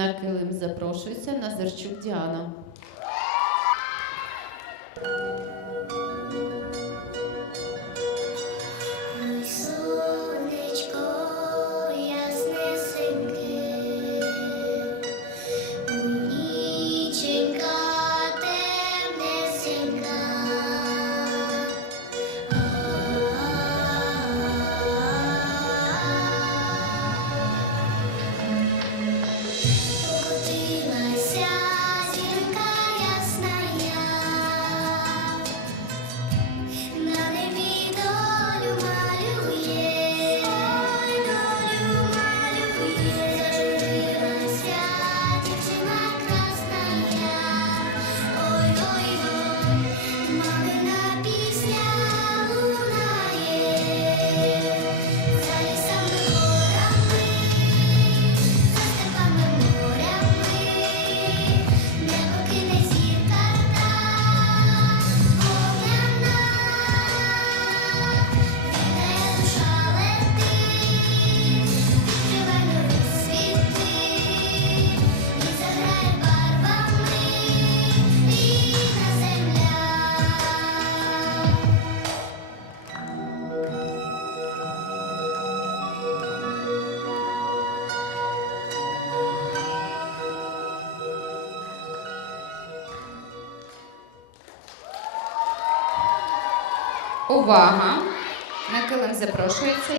На килим запрошується Назарчук Діана. Увага! На килим запрошується